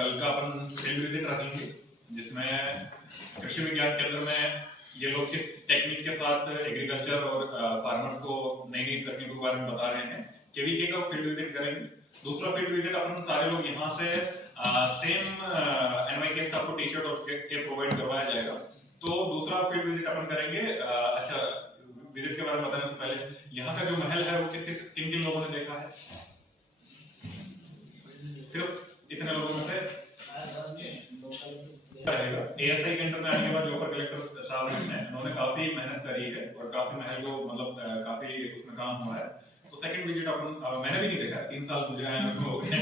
कल का अपन field visit रखेंगे, जिसमें कृषि विज्ञान केंद्र में ये लोग किस टेक्निक के साथ एग्रीकल्चर और फार्मर्स को नई नई तकनीकों के बारे में बता रहे हैं। केवीके का फील्ड विजिट करेंगे। दूसरा फील्ड विजिट अपन सारे लोग यहाँ से सेम NYKS का आपको टी शर्ट और के प्रोवाइड करवाया जाएगा। तो दूसरा फील्ड विजिट अपन करेंगे। अच्छा, विजिट के बारे में बताने से पहले यहाँ का जो महल है वो किन किन लोगों ने देखा है? सिर्फ इतने लोगों में से रहेगा। ASI के अंडर में आने के बाद जो ऊपर कलेक्टर साहब हैं, उन्होंने काफी मेहनत करी है और काफी महल को मतलब काफी उसमें काम हुआ है। तो सेकंड विजिट अपन मैंने भी नहीं देखा, 3 साल मुझे आए हो गए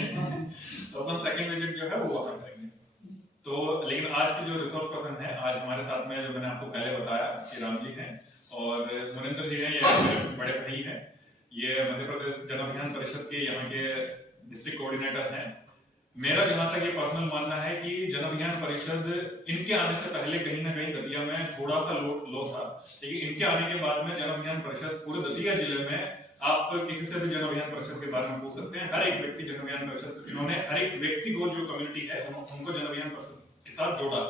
तो अपन सेकंड विजिट जो है वो अपन करेंगे। तो लेकिन आज की जो रिसोर्स पर्सन है आज हमारे साथ में, जो मैंने आपको पहले बताया कि राम जी हैं और मुनिंदर जी हैं, ये बड़े भाई हैं। ये मध्य प्रदेश जन अभियान परिषद के यहाँ के डिस्ट्रिक्ट कोऑर्डिनेटर हैं। मेरा जहां तक ये पर्सनल मानना है कि जन अभियान परिषद इनके आने से पहले कहीं ना कहीं दतिया में थोड़ा सा लो था, लेकिन इनके आने के बाद में जन अभियान परिषद पूरे दतिया जिले में, आप किसी से भी जन अभियान परिषद के बारे में पूछ सकते हैं, हर एक व्यक्ति जन अभियान परिषद, इन्होंने हर एक व्यक्ति को जो कम्युनिटी है उनको जन अभियान परिषद के साथ जोड़ा।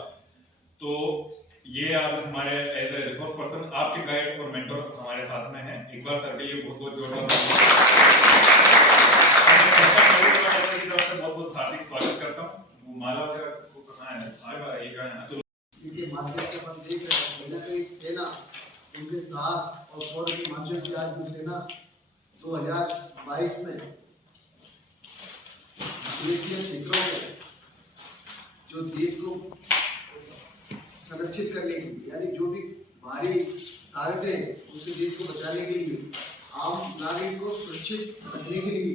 तो ये आज हमारे एज ए रिसोर्स पर्सन आपके गाइड और मेंटर हमारे साथ में है। एक बार सर के लिए बहुत बहुत जोरदार बहुत हार्दिक स्वागत करता हूँ। माला वगैरह को कहाँ है? आएगा एक तो इनके माध्यम से अपन देख रहे हैं कहीं ना कहीं सेना उनके साहस और शौर्य के माध्यम से आज की सेना 2022 में देशीय क्षेत्रों में जो देश को संरक्षित करने के लिए, यानी जो भी भारी ताकतें उससे देश को बचाने के लिए, आम नागरिक को सुरक्षित रखने के लिए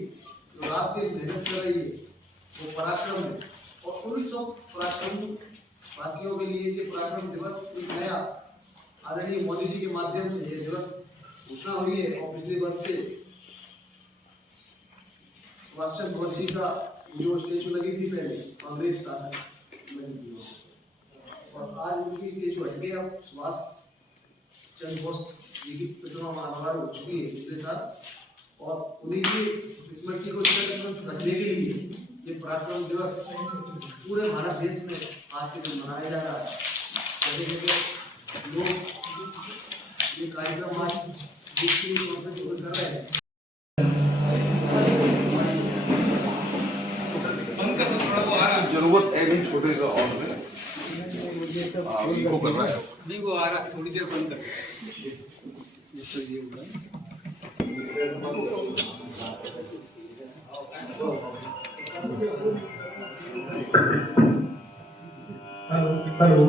जो रात दिन मेहनत कर रही है वो पराक्रम है। और उन सब पराक्रम वासियों के लिए ये पराक्रम दिवस एक नया आदरणीय मोदी जी के माध्यम से ये दिवस घोषणा हुई है। और पिछले वर्ष से राष्ट्र ध्वज जी का जो स्टेचू लगी थी पहले कांग्रेस शासन लगी थी, और आज उनकी स्टेचू हट गया। सुभाष चंद्र बोस जी की प्रतिमा अनावरण हो चुकी है पिछले साल, और उन्हीं की स्मृति को रखने के लिए ये पराक्रम दिवस पूरे भारत देश में आज के दिन मनाया जा रहा है। जगह लोग ये कार्यक्रम आज देश के लिए कर रहे हैं। जरूरत है नहीं छोटे से और में ये सब इनको कर रहा है नहीं, वो आ रहा, थोड़ी देर बंद कर। हेलो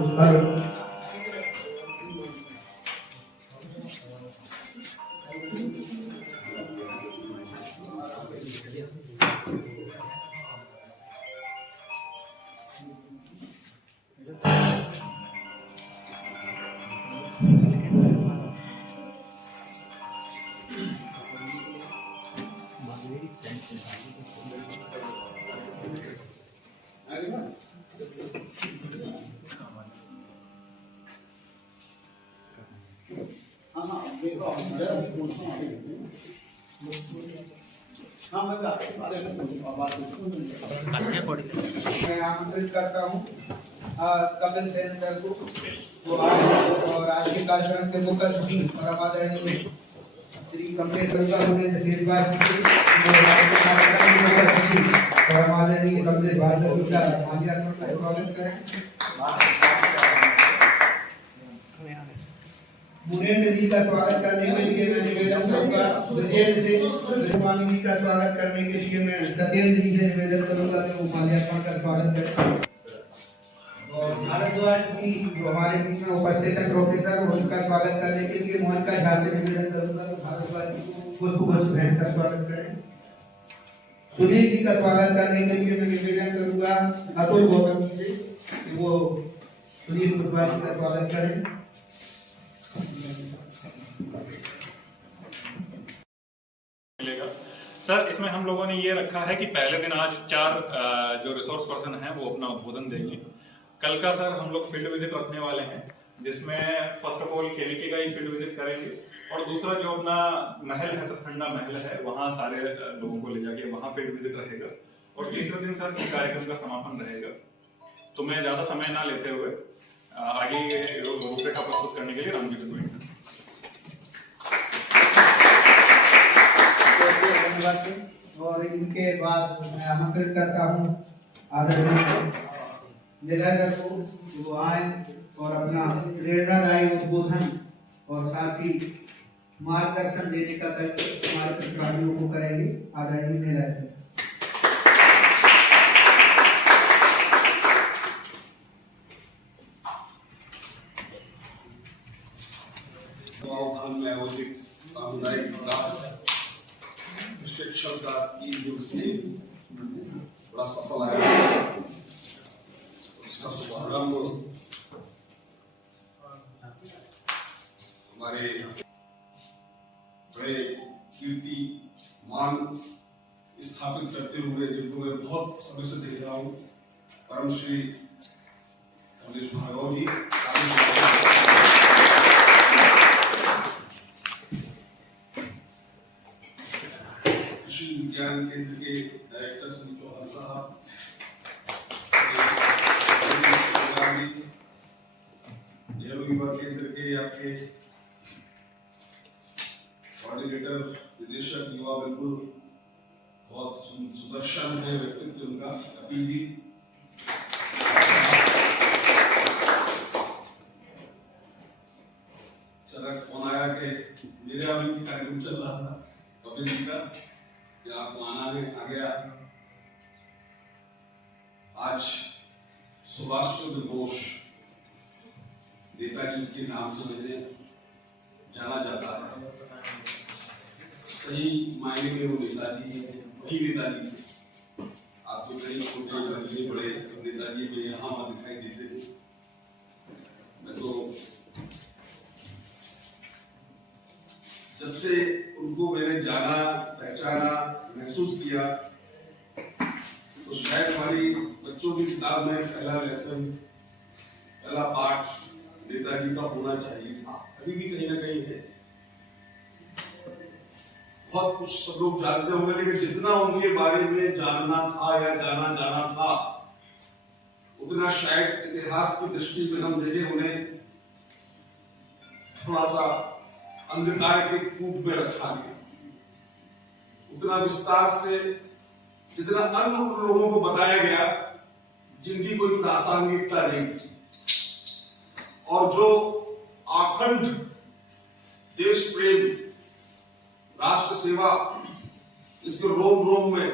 मैं आमंत्रित करता हूँ कपिल सेन सर को, जो आज के कार्यक्रम के मुख्य अतिथि परम आदरणीय श्री कमलेश सर का उन्हें शीर्षवाद परम आदरणीय कमलेश भार्गव का माल्यार्पण का स्वागत करें। मुनेन्द्र जी का स्वागत करने के लिए मैं निवेदन करूंगा। ब्रजेश से स्वामी जी का स्वागत करने के लिए मैं सत्येंद्र जी से निवेदन करूंगा कि वो माल्यार्पण का स्वागत करें। और भारद्वाज जी जो हमारे बीच में उपस्थित हैं प्रोफेसर, उनका स्वागत करने के लिए मोहन का झा से निवेदन करूंगा कि भारद्वाज जी को पुष्पगुच्छ भेंट का स्वागत करें। सुनील जी का स्वागत करने के लिए मैं निवेदन करूंगा अतुल गौतम जी से, वो सुनील कुशवाहा जी का स्वागत करें। सर, इसमें हम लोगों ने ये रखा है कि पहले दिन आज 4 जो रिसोर्स पर्सन हैं वो अपना उद्बोधन देंगे। कल का सर हम लोग फील्ड विजिट रखने वाले हैं, जिसमें फर्स्ट ऑफ ऑल केवीके का ही फील्ड विजिट करेंगे, और दूसरा जो अपना महल है, सतखंडा महल है, वहाँ सारे लोगों को ले जाके वहाँ फील्ड विजिट रहेगा। और तीसरे दिन सर कार्यक्रम का समापन रहेगा। तो मैं ज्यादा समय ना लेते हुए आगे रूपरेखा प्रस्तुत करने के लिए राम जी को ज्वाइन करता हूं। और इनके बाद मैं आमंत्रित करता हूँ आदरणीय निलय सर को, वो आए और अपना प्रेरणादायी उद्बोधन और साथ ही मार्गदर्शन देने का कष्ट हमारे प्रतिभागियों को करेंगे। आदरणीय निलय सर। में आयोजित सामुदायिक विकास प्रशिक्षण का 3 दिवसीय बड़ा सफल आयोजन, इसका शुभारंभ हमारे बड़े कीर्ति मान स्थापित करते हुए, जिनको मैं बहुत समय से देख रहा हूँ, परम श्री कमलेश भार्गव जी, कृषि विज्ञान केंद्र के डायरेक्टर श्री चौहान साहब, नेहरू युवा केंद्र के आपके कोऑर्डिनेटर निदेशक युवा, बिल्कुल बहुत सुदर्शन है व्यक्तित्व उनका, कपिल जी, अचानक फोन आया कि मेरे अभी कार्यक्रम चल रहा था कपिल जी का कि आपको आना है, आ गया। आज सुभाष चंद्र बोस नेताजी के नाम से मैंने जाना जाता है। सही मायने में वो नेताजी है, वही नेताजी थे। आप तो कई छोटे बड़े बड़े सब नेताजी में यहाँ वहाँ दिखाई देते थे। मैं तो जब से उनको मैंने जाना, पहचाना, महसूस किया, तो शायद हमारी बच्चों की किताब में पहला लेसन, पहला पाठ नेताजी का होना चाहिए था। अभी भी कहीं ना कहीं है। बहुत कुछ सब लोग जानते होंगे, लेकिन जितना उनके बारे में जानना था या जाना जाना था, उतना शायद इतिहास की दृष्टि में हम देखें उन्हें थोड़ा सा अंधकार के कूप में रखा गया। उतना विस्तार से जितना अन्य लोगों को बताया गया जिनकी कोई प्रासंगिकता नहीं थी, और जो अखंड देश प्रेम, राष्ट्र सेवा इसके रोम रोम में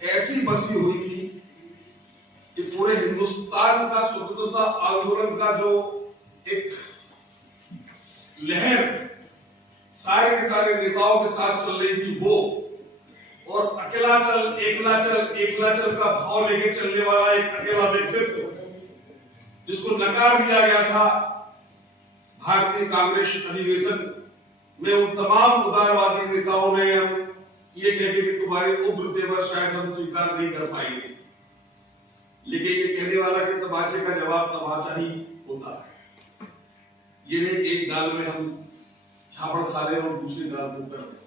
ऐसी बसी हुई थी कि पूरे हिंदुस्तान का स्वतंत्रता आंदोलन का जो एक लहर सारे के सारे नेताओं के साथ चल रही थी, वो और अकेला चल एकला चल का भाव लेके चलने वाला एक अकेला व्यक्तित्व जिसको नकार दिया गया था भारतीय कांग्रेस अधिवेशन में, उन तमाम उदारवादी नेताओं ने ये कह के कि तुम्हारे उग्र तेवर शायद हम स्वीकार नहीं कर पाएंगे, लेकिन ये कहने वाला कि तमाचे का जवाब तमाचा ही होता है। ये नहीं एक गाल में हम झापड़ खा रहे और दूसरी गाल को कर रहे।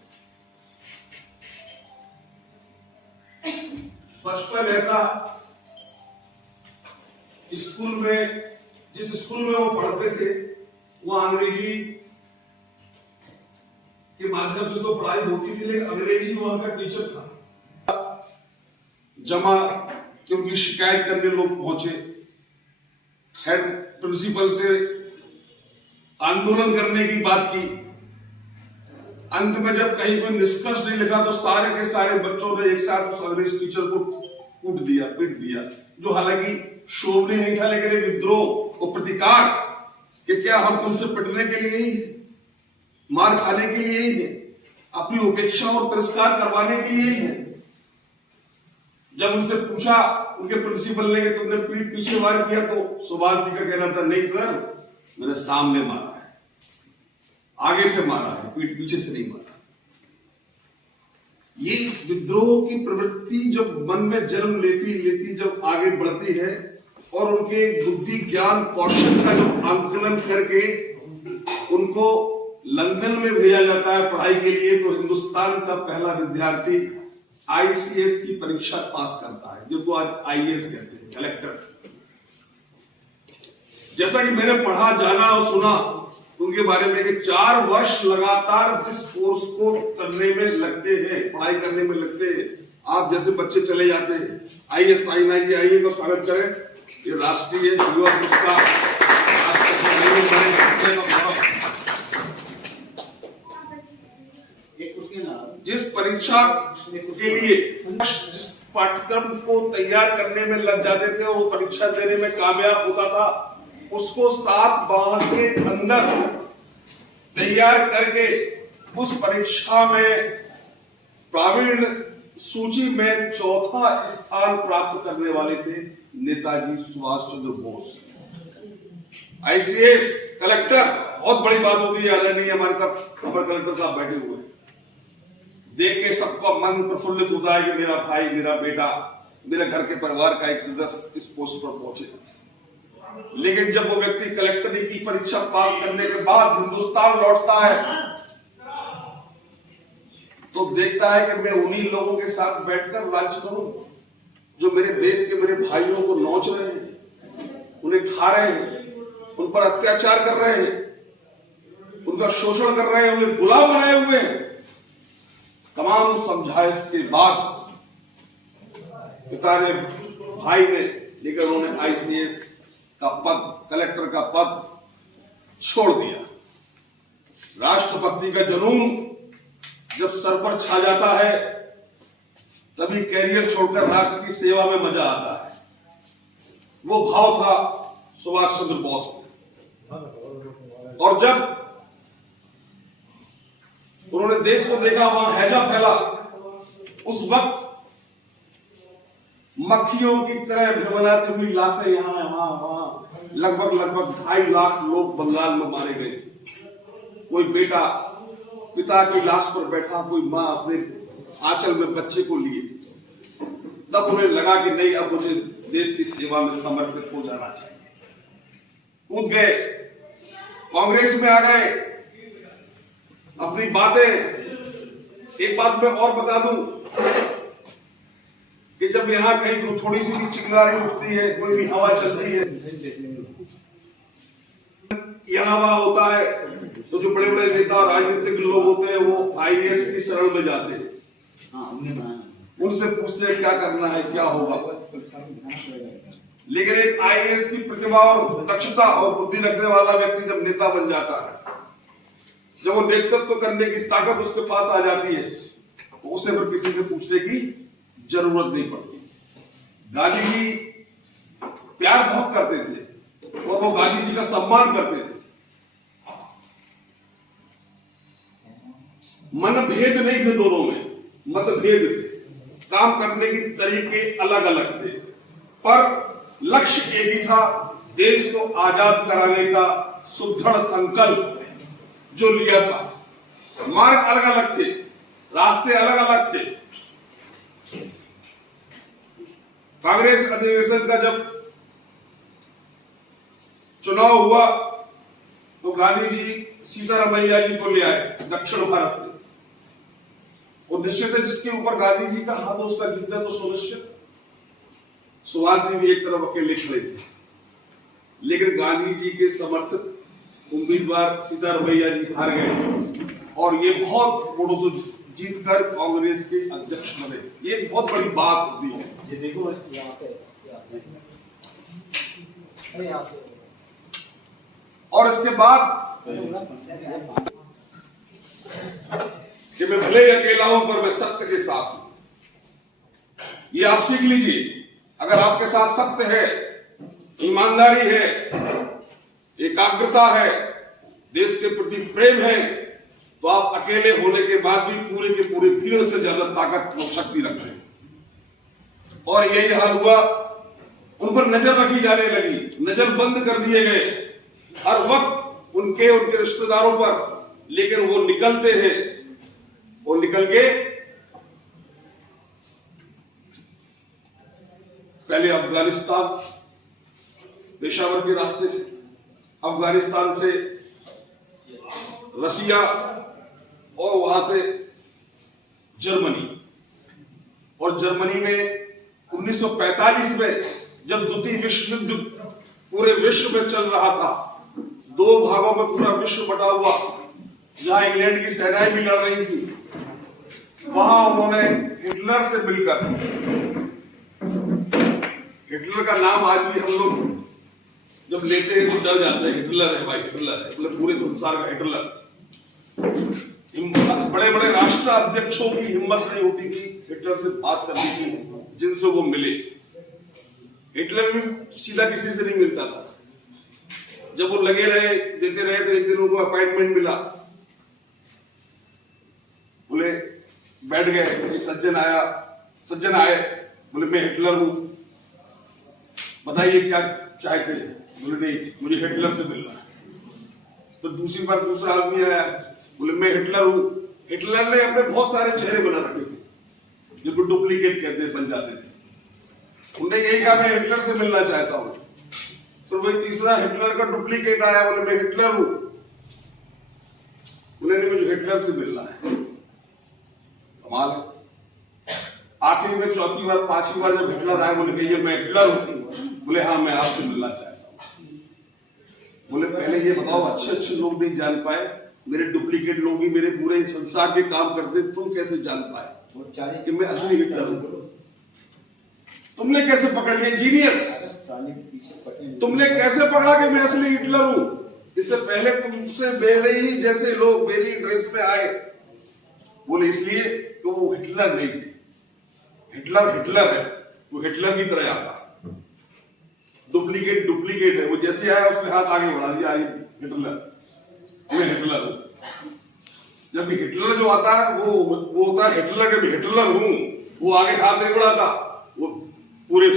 बचपन ऐसा स्कूल में, जिस स्कूल में वो पढ़ते थे, वो अंग्रेजी के माध्यम से तो पढ़ाई होती थी, लेकिन अंग्रेजी वहां का टीचर था। जमा क्योंकि शिकायत करने लोग पहुंचे, हेड प्रिंसिपल से आंदोलन करने की बात की। अंत में जब कहीं कोई निष्कर्ष नहीं लिखा तो सारे के सारे बच्चों ने एक साथ उस अंग्रेज टीचर को कूट दिया, पीट दिया, जो हालांकि शोभनीय नहीं था, लेकिन एक विद्रोह और प्रतिकार कि क्या हम तुमसे पिटने के लिए ही, मार खाने के लिए ही है, अपनी उपेक्षा और तिरस्कार करवाने के लिए ही है। जब उनसे पूछा उनके प्रिंसिपल ने कि तुमने पीठ पीछे वार किया, तो सुभाष जी का कहना था नहीं सर, मैंने सामने मारा है, आगे से मारा है, पीठ पीछे से नहीं मारा। ये विद्रोह की प्रवृत्ति जब मन में जन्म लेती जब आगे बढ़ती है और उनके बुद्धि ज्ञान कौशल का जब आंकलन करके उनको लंदन में भेजा जाता है पढ़ाई के लिए, तो हिंदुस्तान का पहला विद्यार्थी आईसीएस की परीक्षा पास करता है, जिनको आज आईएएस कहते हैं, कलेक्टर। जैसा कि मैंने पढ़ा, जाना और सुना उनके बारे में कि 4 वर्ष लगातार जिस कोर्स को करने में लगते हैं, पढ़ाई करने में लगते हैं, आप जैसे बच्चे चले जाते हैं। आईएएस साइना जी आइए, का स्वागत करें। ये राष्ट्रीय युवा पुरस्कार जिस परीक्षा के लिए जिस पाठ्यक्रम को तैयार करने में लग जाते थे और वो परीक्षा देने में कामयाब होता था, उसको 7 माह के अंदर तैयार करके उस परीक्षा में प्रावीण्य सूची में 4था स्थान प्राप्त करने वाले थे नेताजी सुभाष चंद्र बोस। आईसीएस कलेक्टर, बहुत बड़ी बात होती है। आदरणीय हमारे साथ अपर कलेक्टर साहब बैठे हुए हैं, देख के सबका मन प्रफुल्लित होता है कि मेरा भाई, मेरा बेटा, मेरे घर के परिवार का एक सदस्य इस पोस्ट पर पहुंचे। लेकिन जब वो व्यक्ति कलेक्टरी की परीक्षा पास करने के बाद हिंदुस्तान लौटता है तो देखता है कि मैं उन्हीं लोगों के साथ बैठकर राज्य करूं जो मेरे देश के मेरे भाइयों को नोच रहे हैं, उन्हें खा रहे हैं, उन पर अत्याचार कर रहे हैं, उनका शोषण कर रहे हैं, उन्हें गुलाम बनाए हुए हैं। तमाम समझाइश के बाद पिता ने, भाई ने, लेकिन उन्होंने आईसीएस का पद, कलेक्टर का पद छोड़ दिया। राष्ट्रभक्ति का जुनून जब सर पर छा जाता है तभी कैरियर छोड़कर राष्ट्र की सेवा में मजा आता है। वो भाव था सुभाष चंद्र बोस में। और जब उन्होंने देश को देखा, वहां हैजा फैला, उस वक्त मक्खियों की तरह भ्रमलाती हुई लाशें यहां वहां, लगभग 2.5 लाख लोग बंगाल में मारे गए। कोई बेटा पिता की लाश पर बैठा, कोई मां अपने आंचल में बच्चे को लिए। तब उन्हें लगा कि नहीं, अब मुझे देश की सेवा में समर्पित हो जाना चाहिए। कूद गए, कांग्रेस में आ गए, अपनी बातें। एक बात मैं और बता दूं कि जब यहां कहीं थोड़ी सी भी चिंगारी उठती है, कोई भी हवा चलती है, यहां वहां होता है, तो जो बड़े बड़े नेता और राजनीतिक लोग होते हैं वो आईएएस की शरण में जाते हैं, उनसे पूछते हैं क्या करना है, क्या होगा। लेकिन एक आईएएस की प्रतिभा और दक्षता और बुद्धि रखने वाला व्यक्ति जब नेता बन जाता है, जब वो नेतृत्व करने की ताकत उसके पास आ जाती है, तो उसे फिर किसी से पूछने की जरूरत नहीं पड़ती। गांधी जी प्यार बहुत करते थे और वो गांधी जी का सम्मान करते थे। मनभेद नहीं थे दोनों में, मतभेद थे। काम करने के तरीके अलग अलग थे, पर लक्ष्य एक ही था, देश को आजाद कराने का सुदृढ़ संकल्प जो लिया था। मार्ग अलग अलग थे, रास्ते अलग अलग थे। कांग्रेस अधिवेशन का जब चुनाव हुआ तो गांधी जी सीतारामैया जी को ले आए दक्षिण भारत से। और निश्चित है, जिसके ऊपर गांधी जी का हाथ, उसका जीतना तो सुनिश्चित। सुभाष जी भी एक तरफ अकेले खड़े थे, लेकिन गांधी जी के समर्थक उम्मीदवार सीतारामैया जी हार गए और ये बहुत वोटों से जीतकर कांग्रेस के अध्यक्ष बने। ये एक बहुत बड़ी बात होती है। ये देखो यहाँ से और इसके बाद कि मैं भले अकेला हूं पर मैं सत्य के साथ हूं, ये आप सीख लीजिए। अगर आपके साथ सत्य है, ईमानदारी है, एकाग्रता है, देश के प्रति प्रेम है, तो आप अकेले होने के बाद भी पूरे के पूरे भीड़ से ज्यादा ताकत और शक्ति रखते हैं। और यही हाल हुआ, उन पर नजर रखी जाने लगी, नजर बंद कर दिए गए हर वक्त उनके रिश्तेदारों पर। लेकिन वो निकलते हैं, वो निकल के पहले अफगानिस्तान, पेशावर के रास्ते से, अफगानिस्तान से रसिया और वहां से जर्मनी, और जर्मनी में 1945 में जब द्वितीय विश्व युद्ध पूरे विश्व में चल रहा था, दो भागों में पूरा विश्व बटा हुआ, जहां इंग्लैंड की सेनाएं भी लड़ रही थी, वहां उन्होंने हिटलर से मिलकर, हिटलर का नाम आज भी हम लोग जब लेते हैं तो डर जाते हैं, हिटलर है भाई, हिटलर है, मतलब पूरे संसार का हिटलर। बड़े बड़े राष्ट्र अध्यक्षों की हिम्मत नहीं होती थी हिटलर से बात करने की, जिनसे वो मिले। हिटलर भी सीधा किसी से नहीं मिलता था। जब वो लगे रहे, देते रहे, तो एक दिन उनको अपॉइंटमेंट मिला, बोले बैठ गए, एक सज्जन आए, बोले मैं हिटलर हूं, बताइए क्या चाहते हैं। बोले नहीं, मुझे हिटलर से मिलना है। तो दूसरी बार दूसरा आदमी आया, बोले मैं हिटलर हूं। हिटलर ने अपने बहुत सारे चेहरे बना रखे थे, जिनको डुप्लीकेट कहते बन जाते थे। उन्होंने यही कहा मैं हिटलर से मिलना चाहता हूं। फिर वही तीसरा हिटलर का डुप्लीकेट आया, बोले मैं हिटलर हूं। बोले नहीं, मुझे हिटलर से मिलना है। कमाल है। आखिरी में चौथी बार, पांचवी बार जब हिटलर आया, बोले कहिए मैं हिटलर हूं। बोले हाँ, मैं आपसे मिलना चाहता हूं। बोले पहले ये बताओ, अच्छे अच्छे लोग नहीं जान पाए, मेरे डुप्लीकेट लोग ही मेरे पूरे संसार के काम करते, तुम कैसे जान पाए कि मैं असली हिटलर हूं? तुमने कैसे पकड़ लिया? जीनियस, तुमने कैसे पकड़ा कि मैं असली हिटलर हूं? इससे पहले तुमसे मेरे ही जैसे लोग मेरी ड्रेस पे आए। बोले इसलिए कि वो हिटलर नहीं थे। हिटलर हिटलर है, वो हिटलर की तरह आता, डुप्लीकेट डुप्लीकेट है। वो जैसे आया उसने हाथ आगे बढ़ा दिया, आई हिटलर, मैं हिटलर हूं। जब हिटलर जो आता है वो होता है हिटलर के, मैं हिटलर हूं, वो आगे हाथ नहीं बढ़ाता, वो पूरे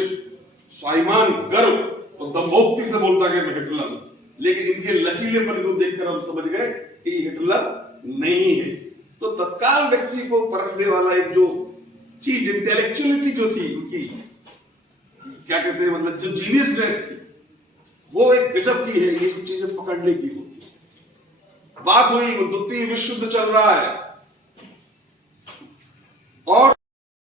स्वाभिमान, गर्व और दम्भोक्ति से बोलता कि मैं हिटलर हूं। लेकिन इनके लचीलेपन को देखकर हम समझ गए कि ये हिटलर नहीं है। तो तत्काल व्यक्ति को परखने वाला एक जो चीज, इंटेलेक्चुअलिटी जो थी उनकी, क्या कहते हैं, मतलब जो जीनियसनेस थी, वो एक गजब की है। ये सब चीजें पकड़ने की होती है। बात हुई, द्वितीय विश्व युद्ध चल रहा है और